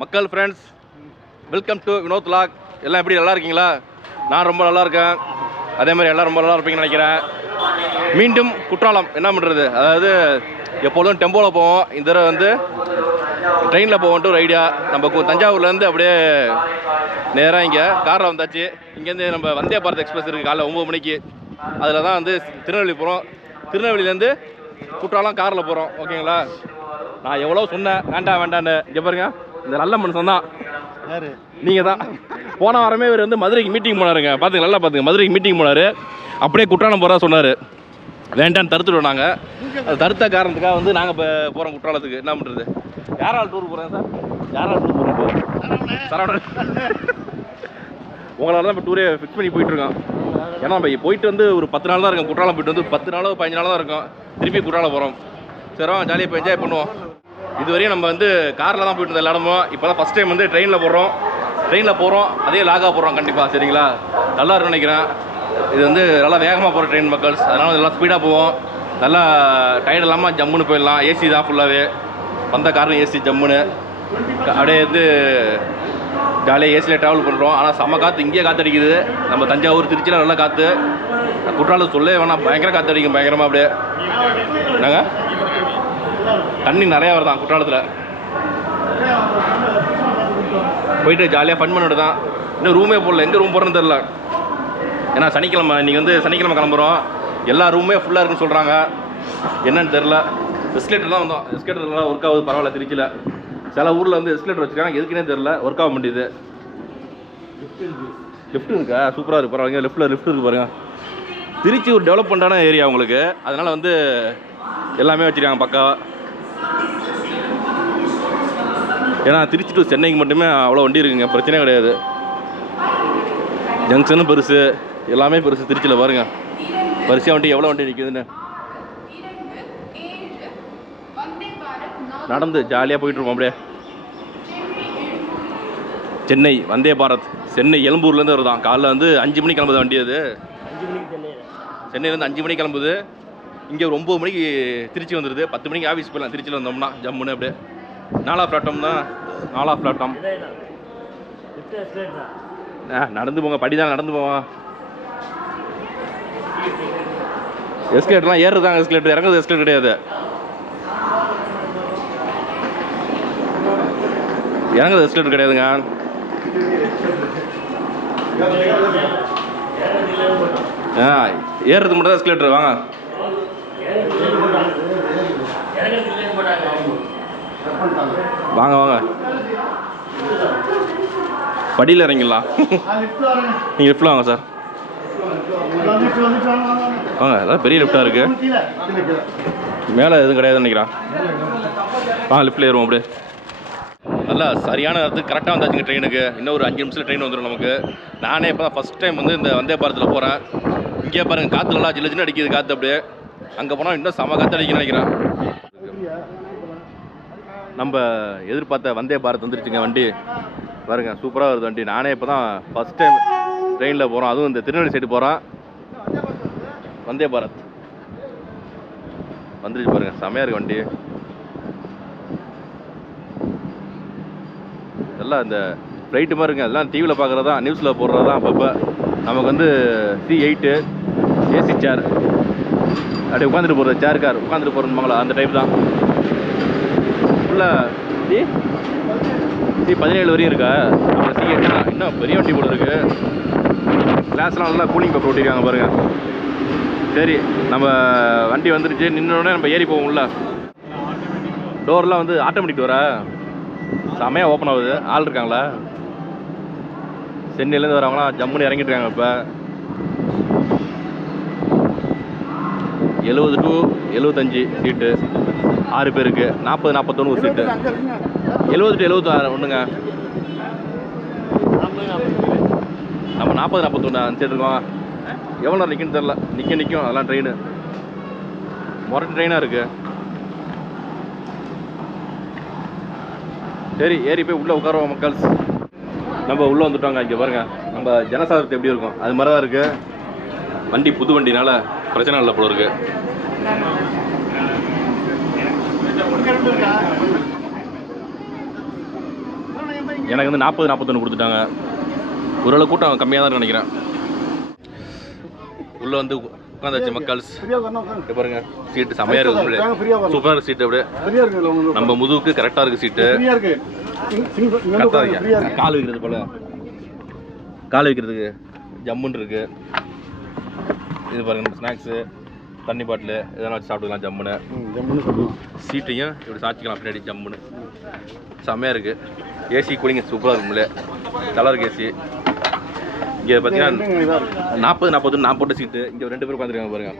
மக்கள் friends, welcome to Vinod log. எல்லாம் எப்படி நல்லா இருக்கீங்களா? நான் ரொம்ப நல்லா இருக்கேன். அதே மாதிரி எல்லாம் ரொம்ப நல்லா இருப்பீங்கன்னு நினைக்கிறேன். மீண்டும் குற்றாலம் என்ன பண்ணுறது, அதாவது எப்பொழுதும் டெம்போவில் போவோம், இந்த தடவை வந்து ட்ரெயினில் போவோன்ட்டு ஒரு ஐடியா. நம்ம தஞ்சாவூர்லேருந்து அப்படியே நேராக இங்கே காரில் வந்தாச்சு. இங்கேருந்து நம்ம வந்தே பாரத் எக்ஸ்பிரஸ் இருக்குது காலைல 9 மணிக்கு. அதில் தான் வந்து திருநெல்வேலி போகிறோம். திருநெல்வேலியிலேருந்து குற்றாலம் காரில் போகிறோம். ஓகேங்களா? நான் எவ்வளோ சொன்னேன் வேண்டாம் வேண்டான்னு. இங்கே பாருங்க, இந்த நல்ல மனுஷன் தான் நீங்கள் தான். போன வாரமே இவர் வந்து மதுரைக்கு மீட்டிங் போனாருங்க. பார்த்துங்க, நல்லா பார்த்துங்க, மதுரைக்கு மீட்டிங் போனார். அப்படியே குற்றாலம் போகிறா சொன்னார். வேண்டான்னு தடுத்துடுவோம் நாங்கள். அது தடுத்த காரணத்துக்காக வந்து நாங்கள் இப்போ போகிறோம் குற்றாலத்துக்கு. என்ன பண்ணுறது? யாரால் டூர் போகிறேன் சார்? யாரால் டூர் போகிறோம்? சரவணன். உங்களால் தான் இப்போ டூரே ஃபிக்ஸ் பண்ணி போயிட்டுருக்கோம். ஏன்னா நம்ம போயிட்டு வந்து ஒரு 10 நாள் தான் இருக்கும். குற்றாலம் போயிட்டு வந்து 10 நாளோ 15 நாளோ தான் இருக்கும். திருப்பி குற்றாலம் போகிறோம். சரி, ஜாலியாக இப்போ என்ஜாய் பண்ணுவோம். இதுவரையும் நம்ம வந்து காரில் தான் போயிட்டு இருந்த எல்லா இடமும். இப்போ தான் ஃபஸ்ட் டைம் வந்து ட்ரெயினில் போகிறோம். அதே லாகாக போகிறோம் கண்டிப்பாக. சரிங்களா? நல்லா இருக்குன்னு நினைக்கிறேன். இது வந்து நல்லா வேகமாக போகிற ட்ரெயின் மக்கள்ஸ். அதனால் நல்லா ஸ்பீடாக போவோம். நல்லா டயர்ட் இல்லாமல் ஜம்முன்னு போயிடலாம். ஏசி தான் ஃபுல்லாகவே. வந்த காரில் ஏசி ஜம்முன்னு அப்படியே வந்து ஜாலியாக ஏசியில் ட்ராவல் பண்ணுறோம். ஆனால் செம்ம காற்று, இங்கேயே காற்றடிக்குது. நம்ம தஞ்சாவூர் திருச்சியில் நல்லா காற்று. குற்றாலம் சொல்லவே வேணாம், பயங்கர காற்றடிக்கும் பயங்கரமாக. அப்படியே என்னங்க தண்ணி நிறையா வருதான் குற்றாலத்தில். போயிட்டு ஜாலியாக ஃபன் பண்ணிட்டு தான். இன்னும் ரூமே போடல. எங்கே ரூம் போடுறதுன்னு தெரில. ஏன்னா சனிக்கிழமை, இன்றைக்கி வந்து சனிக்கிழமை கிளம்புறோம். எல்லா ரூமே ஃபுல்லாக இருக்குன்னு சொல்கிறாங்க. என்னன்னு தெரில. எஸ்கலேட்டர் தான் வந்தோம். எஸ்கலேட்டர்லாம் ஒர்க் ஆகுது, பரவாயில்ல. திருச்சியில் சில ஊரில் வந்து எஸ்கலேட்டர் வச்சுருக்காங்க, எதுக்குன்னே தெரில, ஒர்க் ஆக முடியுது. லிஃப்ட் இருக்கா? சூப்பராக இருக்குது, பரவாயில்ல. லிஃப்ட் இருக்குது பாருங்கள். திருச்சி ஒரு டெவலப்மெண்ட்டான ஏரியா உங்களுக்கு. அதனால் வந்து எல்லாமே வச்சுருக்காங்க பக்காவாக. ஏன்னா திருச்சி டு சென்னைக்கு மட்டுமே அவ்வளோ வண்டி இருக்குங்க, பிரச்சனையே கிடையாது. ஜங்ஷனும் பெருசு, எல்லாமே பெருசு திருச்சியில் பாருங்கள். வரிசையாக வண்டி எவ்வளோ வண்டி நிற்குதுன்னு. நடந்து ஜாலியாக போயிட்டுருக்கோம் அப்படியே. சென்னை வந்தே பாரத், சென்னை எழும்பூர்லேருந்து வருதான். காலைல வந்து 5 மணிக்கு கிளம்புது வண்டி. அது சென்னையிலேருந்து 5 மணிக்கு கிளம்புது. இங்கே ஒரு 9 மணிக்கு திருச்சி வந்துடுது. 10 மணிக்கு ஆஃபீஸ் போயிடலாம் திருச்சியில் வந்தோம்னா ஜம்முன்னு. அப்படியே 4ஆம் பிளாட்ஃபார்ம் தான். 4ஆம் பிளாட்ஃபார்ம். நடந்து போங்க, படி தான் நடந்து போவோம். எஸ்கலேட்டர்லாம் ஏறுறதாங்க எஸ்கலேட்டர், இறங்குறது எஸ்கலேட்டர் கிடையாது. இறங்குறது எஸ்கலேட்டர் கிடையாதுங்க. ஏறுறது மட்டும் தான் எஸ்கலேட்டர். வாங்க வாங்க வாங்க, படியில் இறங்கிடலாம். நீங்கள் லிஃப்ட்டில் வாங்க சார். வாங்க, எல்லாம் பெரிய லிஃப்டாக இருக்குது. மேலே எதுவும் கிடையாதுன்னு நினைக்கிறேன். வாங்க லிஃப்ட்டில் ஏறுவோம். அப்படியே நல்லா சரியான இடத்துக்கு கரெக்டாக வந்தாச்சுங்க ட்ரெயினுக்கு. இன்னும் ஒரு 5 நிமிஷத்தில் ட்ரெயின் வந்துடும் நமக்கு. நானே இப்போ தான் ஃபஸ்ட் டைம் வந்து இந்த வந்தே பாரத்தில் போகிறேன். இங்கே பாருங்கள், காற்று நல்லா ஜில்லு ஜில்லு அடிக்குது காற்று. அப்படியே அங்கே போனால் இன்னும் செம காற்று அடிக்குன்னு நினைக்கிறேன். நம்ம எதிர்பார்த்த வந்தே பாரத் வந்துருச்சுங்க வண்டி. பாருங்க, சூப்பராக வருது வண்டி. நானே இப்போ தான் ஃபஸ்ட் டைம் ட்ரெயினில் போகிறோம், அதுவும் இந்த திருநெல்வேலி சைடு போகிறோம். வந்தே பாரத் வந்துருச்சு பாருங்கள், செமையாக இருக்குது வண்டி. எல்லாம் இந்த ஃப்ளைட்டு மாதிரி இருக்குங்க. எல்லாம் டிவியில் பார்க்குறது தான், நியூஸில் போடுறது தான். அப்பப்போ நமக்கு வந்து C8 ஏசி சேர், அப்படியே உட்காந்துட்டு போகிறது, சேர் கார் உட்காந்துட்டு போகிறோம்பாங்களா, அந்த டைப் தான். ஃபுல்லாக C17 வரையும் இருக்கா. அப்புறம் C8 இன்னும் பெரிய வண்டி போல இருக்குது. கிளாஸ்லாம் நல்லா கூலிங் பேப்பர் ஓட்டிருக்காங்க பாருங்கள். சரி, நம்ம வண்டி வந்துருச்சு. நின்னோடனே நம்ம ஏறி போவோம். உள்ள டோர்லாம் வந்து ஆட்டோமேட்டிக் டோரா, செமையாக ஓப்பன் ஆகுது. ஆள் இருக்காங்களா? சென்னையிலேருந்து வரவங்களாம் ஜம்முன்னு இறங்கிட்டு இருக்காங்க. இப்போ 70 to 75 சீட்டு, 6 பேருக்கு. 40 41 ஒரு சீட்டு. 70 to 76 ஒன்றுங்க. நம்ம 40 41 சீட்டு இருக்கோம். எவ்வளோ நேரம் நிற்குன்னு தெரில. நிற்கும் அதெல்லாம் ட்ரெயின் முரட்டு ட்ரெயினாக இருக்குது. சரி, ஏறி போய் உள்ளே உட்காருவோம் மக்கள்ஸ். நம்ம உள்ளே வந்துட்டோங்க. இங்கே பாருங்கள், நம்ம ஜனசாரத்து எப்படி இருக்கும் அது மாதிரி தான் இருக்குது. வண்டி புது வண்டினால பிரச்சனை இல்லை போல இருக்குது. எனக்கு வந்து 40-41 கொடுத்துட்டாங்க. ஓரளவு கூட்டம் கம்மியாக தான் நினைக்கிறேன். உள்ளே வந்து உட்காந்தாச்சு மக்கள்ஸ். பாருங்க சீட்டு செம்மையாக இருக்குது, சூப்பராக இருக்குது சீட்டு. அப்படியே நம்ம முதுகுக்கு கரெக்டாக இருக்குது சீட்டு. கால் வைக்கிறது போல், கால் வைக்கிறதுக்கு ஜம்முன்னு இருக்குது. இது பாருங்க ஸ்நாக்ஸு, தண்ணி பாட்டில் இதெல்லாம் வச்சு சாப்பிட்டுக்கலாம் ஜம்முன்னு. சீட்டையும் இப்படி சாச்சிக்கலாம் பின்னாடி ஜம்முன்னு. செம்மையாக இருக்குது. ஏசி கூலிங்க சூப்பராக இருக்கும்ல, கலர் ஏசி. இங்கே பார்த்தீங்கன்னா 40-41 நான் போட்ட சீட்டு. இங்கே 2 பேர் உட்காந்துருக்காங்க பாருங்க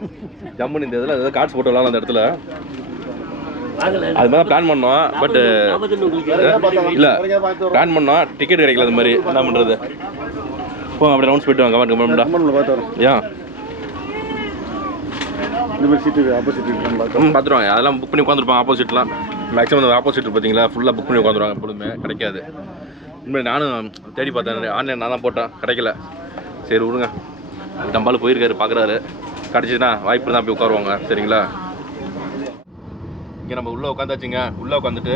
ஜம்முன்னு. இந்த இதில் ஏதாவது கார்ட்ஸ் போட்டு விளாட்லாம் அந்த இடத்துல. அது மாதிரி தான் பிளான் பண்ணோம். பட் இல்லை பிளான் பண்ணோம், டிக்கெட் கிடைக்கல. அது மாதிரி என்ன பண்ணுறது? போங்க அப்படி ரவுண்ட்ஸ் போய்ட்டு வாங்க. ஏன் இந்த மாதிரி சீட்டு ஆப்போசிட் பார்த்துருவாங்க. அதெல்லாம் புக் பண்ணி உட்காந்துருப்பாங்க ஆப்போசிட்லாம். மேக்ஸிமம் அந்த ஆப்போசிட் பார்த்தீங்களா ஃபுல்லாக புக் பண்ணி உட்காந்துருவாங்க. எப்பொழுதுமே கிடைக்காது. உண்மையை நானும் தேடி பார்த்தேன், ஆன்லைன் நான் தான் போட்டேன், கிடைக்கல. சரி விடுங்க, நம்மளால போயிருக்காரு பார்க்குறாரு, கிடச்சிதுன்னா வாய்ப்பு தான் போய் உட்காருவாங்க. சரிங்களா? இங்கே நம்ம உள்ளே உட்காந்தாச்சுங்க. உள்ளே உட்காந்துட்டு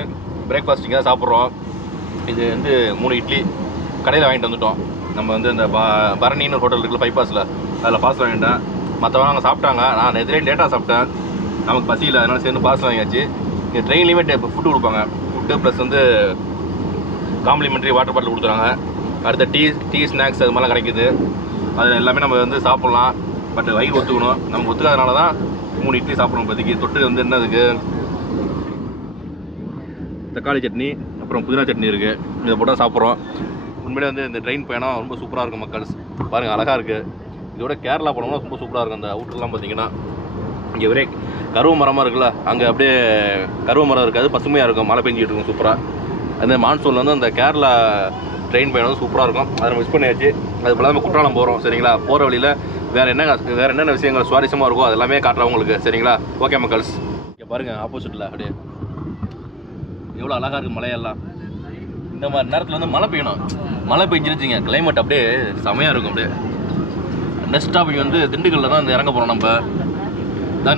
பிரேக்ஃபாஸ்ட் தான் சாப்பிட்றோம். இது வந்து 3 இட்லி கடையில் வாங்கிட்டு வந்துட்டோம். நம்ம வந்து இந்த பரணின்னு ஹோட்டல் இருக்குல்ல பைபாஸில், அதில் பாஸ் வாங்கிட்டேன். மற்றவங்க அங்கே சாப்பிட்டாங்க. நான் எதிரே லேட்டாக சாப்பிட்டேன், நமக்கு பசியில், அதனால் சேர்ந்து பாஸ் வாங்கியாச்சு. இங்கே ட்ரெயின்லேயுமே ஃபுட்டு கொடுப்பாங்க. ஃபுட்டு ப்ளஸ் வந்து காம்ப்ளிமெண்ட்ரி வாட்டர் பாட்டில் கொடுத்துறாங்க. அடுத்த டீ ஸ்நாக்ஸ் அது மாதிரிலாம் கிடைக்குது. அது எல்லாமே நம்ம வந்து சாப்பிட்லாம். பட் வயிறு ஒத்துக்கணும். நம்ம ஒத்துக்காதனால தான் 3 இட்லி சாப்பிட்றோம். இப்போதைக்கு தொட்டு வந்து என்ன அதுக்கு தக்காளி சட்னி அப்புறம் புதினா சட்னி இருக்குது. இதை போட்டால் சாப்பிட்றோம். உண்மையிலே வந்து இந்த ட்ரெயின் பயணம் ரொம்ப சூப்பராக இருக்கும் மக்கள்ஸ். பாருங்கள் அழகாக இருக்குது. இதோட கேரளா போனோம்னா ரொம்ப சூப்பராக இருக்கும். அந்த அவுட்டர்லாம் பார்த்தீங்கன்னா இங்கே ஒரே கருவ மரமாக இருக்குல்ல, அங்கே அப்படியே கருவ மரம் இருக்காது, பசுமையாக இருக்கும், மழை பெஞ்சிட்டு இருக்கும் சூப்பராக. அந்த மான்சூனில் வந்து அந்த கேரளா ட்ரெயின் பயணம் வந்து சூப்பராக இருக்கும். அதை நம்ம மிஸ் பண்ணியாச்சு. அது போல் நம்ம குற்றாலம் போகிறோம். சரிங்களா? போகிற வழியில் வேறு என்னென்ன விஷயங்கள் சுவாரஸ்யமாக இருக்கும் அது எல்லாமே காட்டுறோம் உங்களுக்கு. சரிங்களா? ஓகே மக்கள்ஸ். இங்கே பாருங்கள் ஆப்போசிட்டில் அப்படியே எவ்வளோ அழகாக இருக்குது மலையெல்லாம். இந்த மாதிரி நேரத்தில் வந்து மழை பெய்யணும். மழை பெஞ்சிருச்சிங்க, கிளைமேட் அப்படியே செமையாக இருக்கும். அப்படியே நெக்ஸ்ட் ஸ்டாப்பிங் வந்து திண்டுக்கல்லில் தான் வந்து இறங்க போகிறோம்.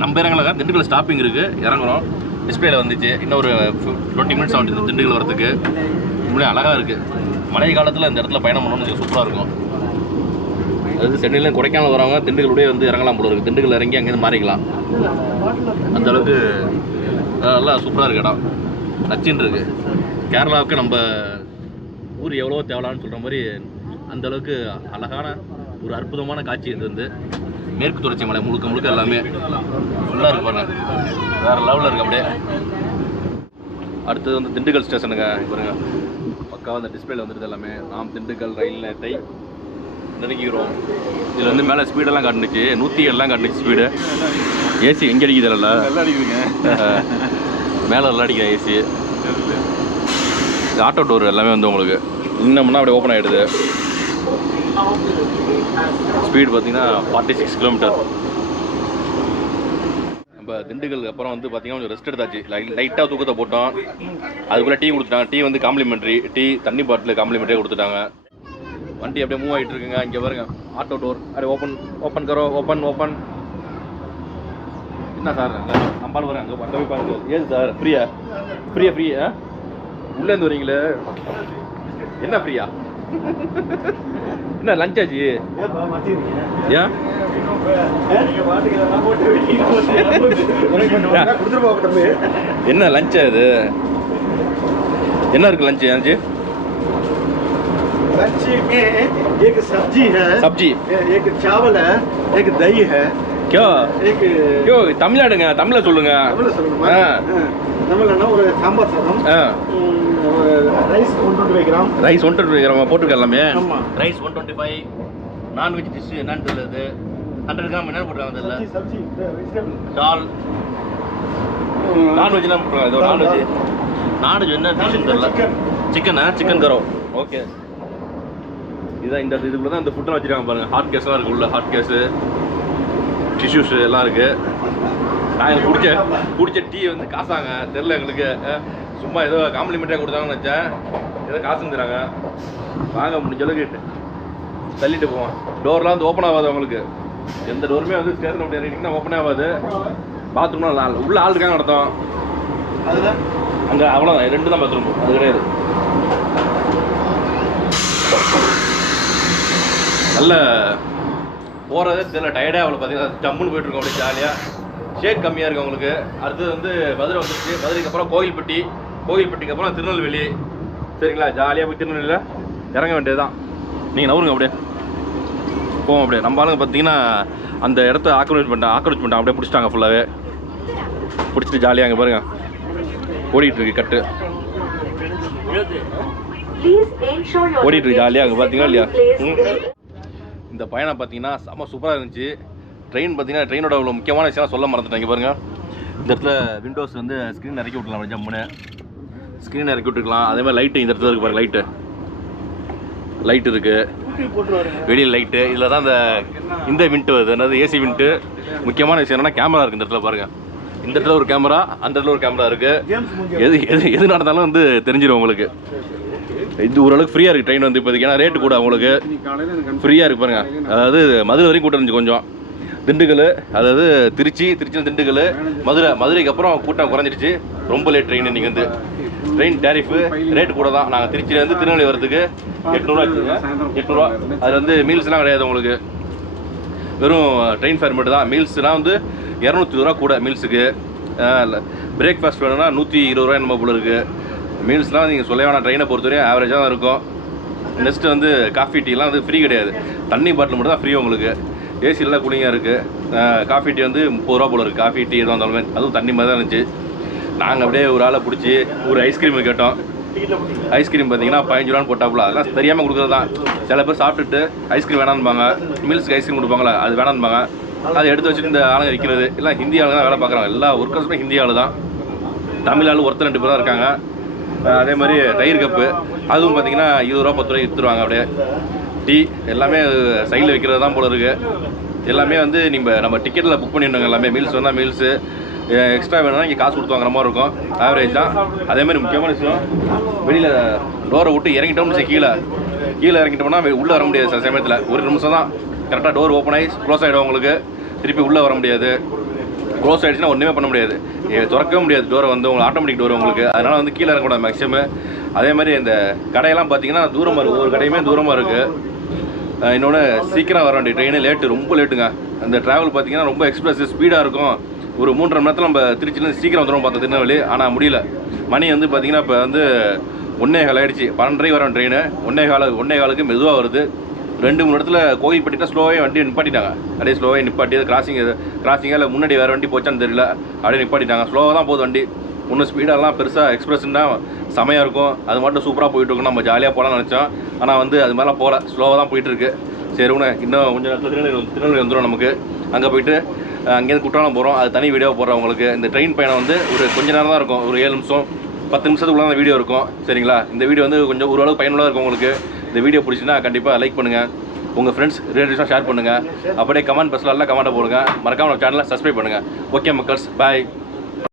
நம்ம இறங்கலாங்க, திண்டுக்கல் ஸ்டாப்பிங் இருக்குது, இறங்குறோம். டிஸ்பிளேல வந்துச்சு. இன்னும் ஒரு 20 மினிட்ஸ் ஆகிட்டு திண்டுக்கல் வரதுக்கு. இன்னும் அழகாக இருக்குது. மழை காலத்தில் இந்த இடத்துல பயணம் பண்ணணும்னு சூப்பராக இருக்கும். அதாவது சென்னையில் கொடைக்கானல் வரவங்க திண்டுக்கலுடைய வந்து இறங்கலாம் போல இருக்குது. திண்டுக்கல் இறங்கி அங்கேருந்து மாறிக்கலாம். அந்தளவுக்கு நல்லா சூப்பராக இருக்குது இடம். நச்சின்னு இருக்குது. கேரளாவுக்கு நம்ம ஊர் எவ்வளோ தேவலான்னு சொல்கிற மாதிரி அந்தளவுக்கு அழகான ஒரு அற்புதமான காட்சி. இது வந்து மேற்கு தொடர்ச்சி மலை முழுக்க எல்லாமே ஃபுல்லாக இருக்கு பாருங்க, வேறு லெவலில் இருக்குது. அப்படியே அடுத்தது வந்து திண்டுக்கல் ஸ்டேஷனுங்க. பாருங்க பக்காவாக அந்த டிஸ்பிளேல வந்துடுது எல்லாமே. நாம் திண்டுக்கல் ரயில் நிலையத்தை நெருங்கிக்கிறோம். இதில் வந்து மேலே ஸ்பீடெல்லாம் காட்டுனுச்சு, 107 காட்டுனுச்சு ஸ்பீடு. ஏசி எங்கே அடிக்குது? நல்லா அடிக்குதுங்க, மேலே நல்லா அடிக்கிற ஏசி. ஆட்டோ டோர் எல்லாமே வந்து உங்களுக்கு இன்னமுன்னா அப்படியே ஓப்பன் ஆகிடுது. ஸ்பீடு பார்த்தீங்கன்னா 46 கிலோமீட்டர். நம்ம திண்டுக்கலுக்கு அப்புறம் வந்து பார்த்தீங்கன்னா கொஞ்சம் ரெஸ்ட் எடுத்தாச்சு. லைட்டாக தூக்கத்தை போட்டோம். அதுக்குள்ளே டீ கொடுத்துட்டாங்க. டீ வந்து காம்ப்ளிமெண்ட்ரி, டீ தண்ணி பாட்டில் காம்ப்ளிமெண்ட்ரியாக கொடுத்துட்டாங்க. வண்டி அப்படியே மூவ் ஆகிட்டு இருக்குங்க. இங்கே பாருங்க ஆட்டோ டோர் அப்படியே ஓப்பன் கரோ ஓப்பன். என்ன சார் நம்பால் வரேன் அங்கே போய் பாருங்க. ஏது சார் ஃப்ரீயா உள்ளேருந்து வரீங்களே, என்ன ஃப்ரீயா? என்ன லஞ்ச் ஆச்சு? ஏன் என்ன லஞ்சா இது? என்ன இருக்கு லஞ்சு? लंच में एक सब्जी है, एक चावल है, एक दही है. क्यों தமிழ்நாடுங்க, தமிழ்ல சொல்லுங்க. தமிழ்னா ஒரு சாம்பார் சாதம், ரைஸ் 125 கிராம். ரைஸ் 125 கிராம் போட்டுருக்க எல்லாமே. ரைஸ் 125. நான்வெஜ் டிஷ் என்னன்னு தெரியல. 100 கிராம் என்ன போட்டுருக்காங்க தெரியல. சப்ஜி வெஜிடபிள் டால். நான்வெஜ் என்ன போட்டுருக்காங்க? இது நான்வெஜ் என்ன டிஷ்னு தெரியல. சிக்கன் கரோ. ஓகே, இதான் இந்த இதுக்குள்ள தான் இந்த ஃபுட்டெல்லாம் வச்சுருக்காங்க பாருங்கள். ஹாட் கேஸ்லாம் இருக்குது உள்ள. ஹாட் கேஸு, டிஷ்யூஸு எல்லாம் இருக்குது. நாங்கள் குடித்த டீ வந்து காசாங்க தெரில எங்களுக்கு. சும்மா ஏதோ காம்ப்ளிமெண்ட்டாக கொடுத்தாங்கன்னு நினச்சேன். ஏதோ காசு தராங்க. வாங்க முடிஞ்ச அளவுக்கு தள்ளிட்டு போவோம். டோர்லாம் வந்து ஓப்பன் ஆகாது அவங்களுக்கு. எந்த டோருமே வந்து ஸ்டேஷன் அப்படி இறங்கிட்டிங்கன்னா ஓப்பனே ஆகாது. பாத்ரூம்லாம் உள்ள ஆள் இருக்காங்க நடத்தோம். அதில் அங்கே அவ்வளோதான், 2 தான் பாத்ரூம், அது கிடையாது. நல்ல போகிறதே தெரியல, டயர்டாக அவ்வளோ பார்த்தீங்கன்னா ஜம்முன்னு போயிட்டுருக்கோம் அப்படியே ஜாலியாக. ஷேக் கம்மியாக இருக்குது உங்களுக்கு. அடுத்தது வந்து மதுரை வந்துருச்சு. மதுரைக்கு அப்புறம் கோயில்பட்டிக்கு அப்புறம் திருநெல்வேலி. சரிங்களா, ஜாலியாக போய் திருநெல்வேலியில் இறங்க வேண்டியது தான். நீங்கள் நவருங்க அப்படியே போவோம். அப்படியே நம்ம ஆளுங்க பார்த்தீங்கன்னா அந்த இடத்த ஆக்கிரமிச்சு பண்ணிட்டாங்க, அப்படியே பிடிச்சிட்டாங்க ஃபுல்லாகவே. பிடிச்சிட்டு ஜாலியாக அங்கே பாருங்கள் ஓடிட்டுருக்கு கட்டு ஓடிட்டுருக்கு ஜாலியாக அங்கே பார்த்தீங்கன்னா இல்லையா. இந்த பயணம் பார்த்தீங்கன்னா செம்ம சூப்பராக இருந்துச்சு. ட்ரெயின் பார்த்தீங்கன்னா ட்ரெயினோட அவ்வளோ முக்கியமான விஷயம் சொல்ல மறந்துட்டாங்க பாருங்கள். இந்த இடத்துல விண்டோஸ் வந்து ஸ்க்ரீன் இறக்கி விட்டுக்கலாம், ஜம்முன்னு ஸ்க்ரீன் இறக்கி விட்டுருக்கலாம். அதே மாதிரி லைட்டு இந்த இடத்துல இருக்குது பாருங்கள், லைட்டு இருக்குது வெளியில் லைட்டு. இதில் தான் இந்த விண்ட்டு வருது, என்னது ஏசி விண்ட்டு. முக்கியமான விஷயம் என்னன்னா கேமரா இருக்குது இந்த இடத்துல பாருங்கள். இந்த இடத்துல ஒரு கேமரா, அந்த இடத்துல ஒரு கேமரா இருக்குது. எது நடந்தாலும் வந்து தெரிஞ்சிடும் உங்களுக்கு. இது ஓரளவுக்கு ஃப்ரீயாக இருக்குது ட்ரெயின் வந்து இப்போதைக்கு. ஏன்னா ரேட்டு கூட உங்களுக்கு ஃப்ரீயாக இருக்குது பாருங்கள். அதாவது மதுரை வரைக்கும் கூட்டம் இருந்துச்சு கொஞ்சம். திண்டுக்கல், அதாவது திருச்சியில் திண்டுக்கல், மதுரைக்கு அப்புறம் கூட்டம் குறைஞ்சிடுச்சு. ரொம்ப லேட் ட்ரெயின் இன்றைக்கி வந்து. ட்ரெயின் டேரிஃபு ரேட்டு கூட தான். நாங்கள் திருச்சியிலேருந்து திருநெல்வேலி வரதுக்கு 800 அதில் வந்து மீல்ஸ்லாம் கிடையாது உங்களுக்கு, வெறும் ட்ரெயின் ஃபேர் மட்டும் தான். மீல்ஸ்லாம் வந்து 220 கூட மீல்ஸுக்கு. பிரேக்ஃபாஸ்ட் வேணும்னா 120 என்னமோ போல இருக்குது. மீல்ஸ்லாம் நீங்கள் சொல்ல வேணாம், ட்ரெயினை பொறுத்தவரையும் ஆவரேஜாக தான் இருக்கும். நெக்ஸ்ட்டு வந்து காஃபி டீலாம் வந்து ஃப்ரீ கிடையாது, தண்ணி பாட்டில் மட்டும் தான் ஃப்ரீ உங்களுக்கு. ஏசிலாம் கூலிங்காக இருக்குது. காஃபி டீ வந்து 30 ரூபா போல இருக்குது. காஃபி டீ எதுவும் வந்தாலுமே அதுவும் தண்ணி மாதிரி தான் இருந்துச்சு. நாங்கள் அப்படியே ஒரு ஆளை பிடிச்சி ஒரு ஐஸ்கிரீம் கேட்டோம். ஐஸ்கிரீம் பார்த்தீங்கன்னா 15 ரூபான்னு போட்டாப்புல. அதெல்லாம் தெரியாமல் கொடுக்குறது தான். சில பேர் சாப்பிட்டுட்டு ஐஸ்கிரீம் வேணான்பாங்க, மீல்ஸுக்கு ஐஸ்கிரீம் கொடுப்பாங்களா அது வேணான்பாங்க. அதை எடுத்து வச்சுட்டு இந்த ஆளுங்க விற்கிறது எல்லாம் ஹிந்தி ஆளுங்க தான் வேலை பார்க்குறாங்க. எல்லா ஒர்க்கர்ஸுமே ஹிந்தி ஆளு தான். தமிழ் ஆளு ஒருத்தர் 2 பேர் தான் இருக்காங்க. அதே மாதிரி தயிர் கப்பு அதுவும் பார்த்தீங்கன்னா 20 ரூபா 10 ரூபாய்க்கு விற்றுருவாங்க. அப்படியே டீ எல்லாமே சைடில் வைக்கிறது தான் போல இருக்குது. எல்லாமே வந்து நம்ம டிக்கெட்டில் புக் பண்ணிடணுங்க. எல்லாமே மீல்ஸ் வந்தால் மீல்ஸு, எக்ஸ்ட்ரா வேணும்னா இங்கே காசு கொடுத்து வாங்குற மாதிரி இருக்கும். ஆவரேஜ் தான். அதேமாதிரி முக்கியமான விஷயம், வெளியில் டோரை விட்டு இறங்கிட்டோம்னு கீழே இறங்கிட்டோம்னா உள்ளே வர முடியாது. சில சமயத்தில் 1 நிமிஷம் தான் கரெக்டாக டோர் ஓப்பன் ஆகி க்ளோஸ் ஆகிடும் உங்களுக்கு. திருப்பி உள்ளே வர முடியாது. க்ளோஸ் ஆகிடுச்சுன்னா ஒன்றுமே பண்ண முடியாது, திறக்கவே முடியாது டோரை வந்து. உங்களுக்கு ஆட்டோமேட்டிக் டோர் உங்களுக்கு. அதனால் வந்து கீழே இறங்கக்கூடாது மேக்ஸிமம். அதே மாதிரி இந்த கடையெல்லாம் பார்த்தீங்கன்னா தூரமாக இருக்குது, ஒவ்வொரு கடையுமே தூரமாக இருக்குது. இன்னொன்று சீக்கிரம் வர வேண்டிய ட்ரெயின் ரொம்ப லேட்டுங்க. அந்த ட்ராவல் பார்த்தீங்கன்னா ரொம்ப எக்ஸ்பிரஸ் ஸ்பீடாக இருக்கும். ஒரு 3.5 மணி நேரத்தில் நம்ம திருச்சியிலேருந்து சீக்கிரம் வந்துடும் பார்த்தோம் திருநெல்வேலி. ஆனால் முடியல. மணி வந்து பார்த்தீங்கன்னா இப்போ வந்து 1:15 ஆகிடுச்சு. 12:30 வரும் ட்ரெயின். 1:15 மெதுவாக வருது. 2-3 இடத்துல கோயில்பட்டினா ஸ்லோவாக வண்டி நிப்பாட்டிட்டாங்க. அப்படியே ஸ்லோவாக நிப்பாட்டி கிராசிங்காக இல்லை முன்னாடி வேறு வண்டி போச்சான்னு தெரியல, அப்படியே நிப்பாட்டிட்டாங்க. ஸ்லோவாக தான் போகுது வண்டி. ஒன்றும் ஸ்பீடெல்லாம் பெருசாக எக்ஸ்பிரஸ்ன்னா செமையாக இருக்கும். அது மட்டும் சூப்பராக போயிட்டுருக்கும். நம்ம ஜாலியாக போகலான்னு நினச்சோம். ஆனால் வந்து அது மாதிரிலாம் போகல, ஸ்லோவாக தான் போயிட்டுருக்கு. சரி இன்னும் கொஞ்சம் நேரத்தில் திருநெல்வேலி வந்துடும் நமக்கு. அங்கே போயிட்டு அங்கேருந்து குற்றாலம் போகிறோம். அது தனி வீடியோ போடுறோம் உங்களுக்கு. இந்த ட்ரெயின் பயணம் வந்து ஒரு கொஞ்ச நேரம் தான் இருக்கும், ஒரு 7 நிமிஷம் 10 நிமிஷத்துக்குள்ள அந்த வீடியோ இருக்கும். சரிங்களா, இந்த வீடியோ வந்து கொஞ்சம் ஓரளவுக்கு பயனுள்ளதாக இருக்கும் உங்களுக்கு. இந்த வீடியோ பிடிச்சின்னா கண்டிப்பாக லைக் பண்ணுங்கள், உங்கள் ஃப்ரெண்ட்ஸ் ரிலேட்டிவ்ஸாக ஷேர் பண்ணுங்கள். அப்படியே கமெண்ட் பாக்ஸில் எல்லாம் கமெண்ட்டை போடுங்க. மறக்காம நம்ம சேனலை சப்ஸ்கிரைப் பண்ணுங்கள். ஓகே மக்கள்ஸ், பாய்.